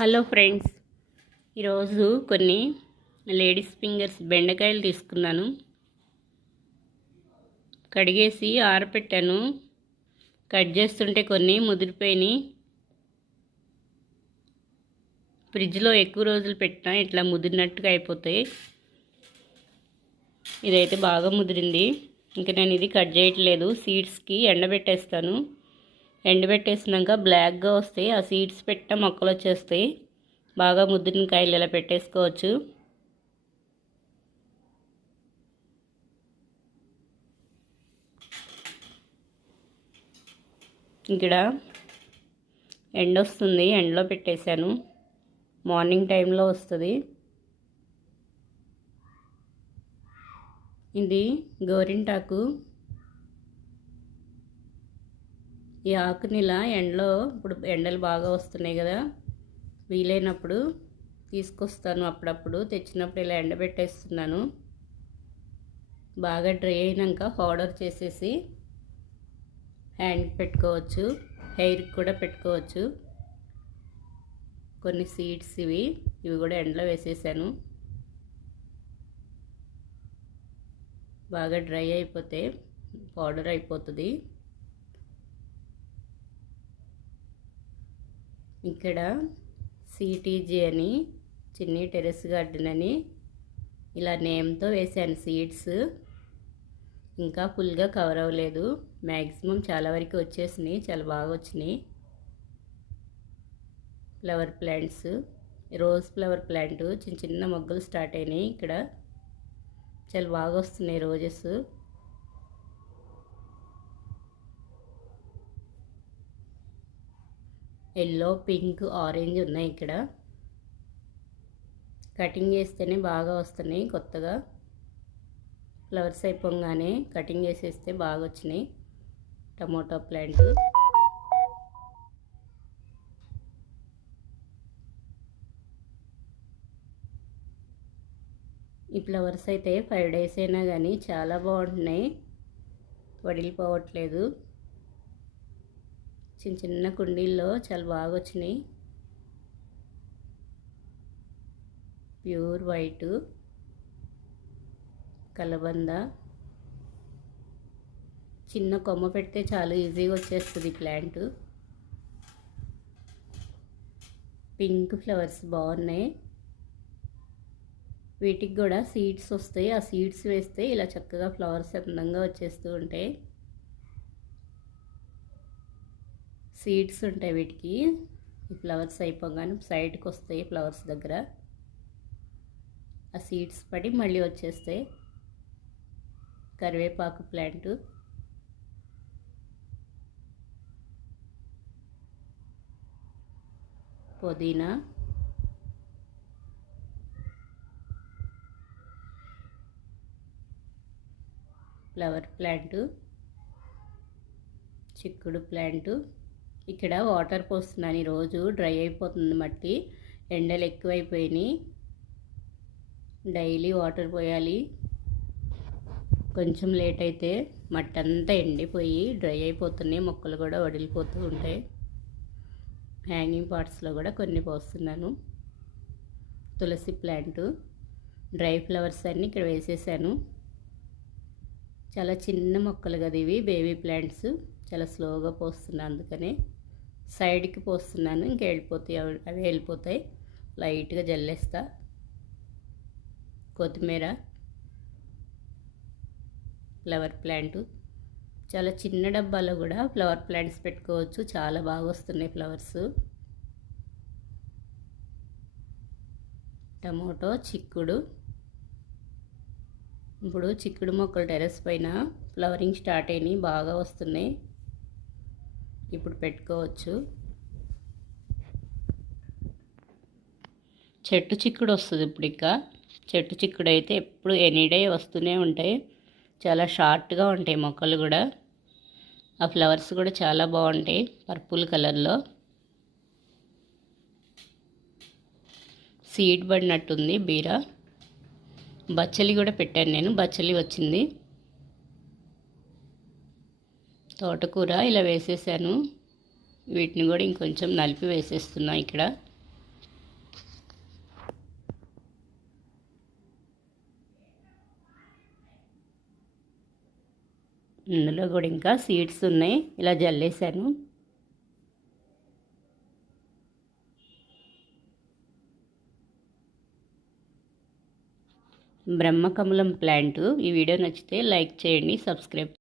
Hello friends, ఈరోజు కొన్ని ladies fingers బెండకాయలు తీసుకున్నాను. కడిగేసి ఆరపెట్టాను. కట్ చేస్తుంటే కొన్ని ముదిరిపోయినాయి. ఫ్రిడ్జ్లో ఎక్కువ రోజులు పెట్టినా ఇట్లా ముదిరినట్టుగా అయిపోతాయి. ఇదైతే బాగా ముదిరింది. ఇంకా నేను ఇది కట్ చేయట్లేదు. సీడ్స్కి ఎండబెట్టేస్తాను. ఎండబెట్టేసినాక బ్లాక్గా వస్తాయి. ఆ సీడ్స్ పెట్ట మొక్కలు వచ్చేస్తాయి. బాగా ముద్దిన కాయలు ఇలా పెట్టేసుకోవచ్చు. ఇక్కడ ఎండ వస్తుంది, ఎండలో పెట్టేశాను. మార్నింగ్ టైంలో వస్తుంది. ఇది గోరింటాకు. ఈ ఆకుని ఇలా ఎండలో, ఇప్పుడు ఎండలు బాగా వస్తున్నాయి కదా, వీలైనప్పుడు తీసుకొస్తాను. అప్పుడప్పుడు తెచ్చినప్పుడు ఇలా ఎండబెట్టేస్తున్నాను. బాగా డ్రై అయినాక పౌడర్ చేసేసి హ్యాండ్కి పెట్టుకోవచ్చు, హెయిర్కి కూడా పెట్టుకోవచ్చు. కొన్ని సీడ్స్ ఇవి కూడా ఎండలో వేసేసాను. బాగా డ్రై అయిపోతే పౌడర్ అయిపోతుంది. ఇక్కడ సిటీజీ అని, చిన్ని టెరెస్ గార్డెన్ అని ఇలా నేమ్తో వేసాను సీడ్స్. ఇంకా ఫుల్గా కవర్ అవ్వలేదు. మ్యాక్సిమం చాలా వరకు వచ్చేసినాయి. చాలా బాగా వచ్చినాయి. Flower plants, rose flower plant చిన్న చిన్న మొగ్గలు స్టార్ట్ అయినాయి. ఇక్కడ చాలా బాగా వస్తున్నాయి రోజెస్. ఎల్లో, పింక్, ఆరెంజ్ ఉన్నాయి. ఇక్కడ కటింగ్ చేస్తేనే బాగా వస్తున్నాయి. కొత్తగా ఫ్లవర్స్ అయిపోగానే కటింగ్ చేసేస్తే బాగా వచ్చినాయి. టమోటో ప్లాంట్, ఈ ఫ్లవర్స్ అయితే 5 days అయినా కానీ చాలా బాగుంటున్నాయి. వడిలిపోవట్లేదు. చిన్న చిన్న కుండీల్లో చాలా బాగా వచ్చినాయి. ప్యూర్ వైట్ కలబంద. చిన్న కొమ్మ పెడితే చాలా ఈజీగా వచ్చేస్తుంది ప్లాంట్. పింక్ ఫ్లవర్స్ బాగున్నాయి. వీటికి కూడా సీడ్స్ వస్తాయి. ఆ సీడ్స్ వేస్తే ఇలా చక్కగా ఫ్లవర్స్ అందంగా వచ్చేస్తూ ఉంటాయి. సీడ్స్ ఉంటాయి వీటికి. ఈ ఫ్లవర్స్ అయిపోగానే సైడ్కి వస్తాయి. ఫ్లవర్స్ దగ్గర ఆ సీడ్స్ పడి మళ్ళీ వచ్చేస్తాయి. కరివేపాకు ప్లాంట్, పుదీనా, ఫ్లవర్ ప్లాంట్, చిక్కుడు ప్లాంట్. ఇక్కడ వాటర్ పోస్తున్నాను. ఈరోజు డ్రై అయిపోతుంది మట్టి. ఎండలు ఎక్కువైపోయినాయి. డైలీ వాటర్ పోయాలి. కొంచెం లేట్ అయితే మట్టి అంతా ఎండిపోయి డ్రై అయిపోతున్నాయి. మొక్కలు కూడా వడిలిపోతూ ఉంటాయి. హ్యాంగింగ్ పాట్స్లో కూడా కొన్ని పోస్తున్నాను. తులసి ప్లాంట్, డ్రై ఫ్లవర్స్ అన్నీ ఇక్కడ వేసేసాను. చాలా చిన్న మొక్కలు కదా ఇవి, బేబీ ప్లాంట్స్. చాలా స్లోగా పోస్తున్నాను, అందుకనే సైడ్కి పోస్తున్నాను. ఇంకా వెళ్ళిపోతాయి, అవి వెళ్ళిపోతాయి. లైట్గా జల్లేస్తా. కొత్తిమీర, ఫ్లవర్ ప్లాంట్. చాలా చిన్న డబ్బాలో కూడా ఫ్లవర్ ప్లాంట్స్ పెట్టుకోవచ్చు. చాలా బాగా వస్తున్నాయి ఫ్లవర్స్. టమోటో, చిక్కుడు. ఇప్పుడు చిక్కుడు మొక్కలు టెర్రస్ పైన ఫ్లవరింగ్ స్టార్ట్ అయినాయి, బాగా వస్తున్నాయి. ఇప్పుడు పెట్టుకోవచ్చు. చెట్టు చిక్కుడు వస్తుంది ఇప్పుడు. ఇంకా చెట్టు చిక్కుడు అయితే ఎప్పుడు ఎనీడే వస్తూనే ఉంటాయి. చాలా షార్ట్గా ఉంటాయి మొక్కలు కూడా. ఆ ఫ్లవర్స్ కూడా చాలా బాగుంటాయి, పర్పుల్ కలర్లో. సీడ్ పడినట్టుంది బీర. బచ్చలి కూడా పెట్టాను నేను, బచ్చలి వచ్చింది. తోటకూర ఇలా వేసేసాను. వీటిని కూడా ఇంకొంచెం నలిపి వేసేస్తున్నా. ఇక్కడ ఇందులో కూడా ఇంకా సీడ్స్ ఉన్నాయి, ఇలా జల్లేసాను. బ్రహ్మకమలం ప్లాంట్. ఈ వీడియో నచ్చితే లైక్ చేయండి, సబ్స్క్రైబ్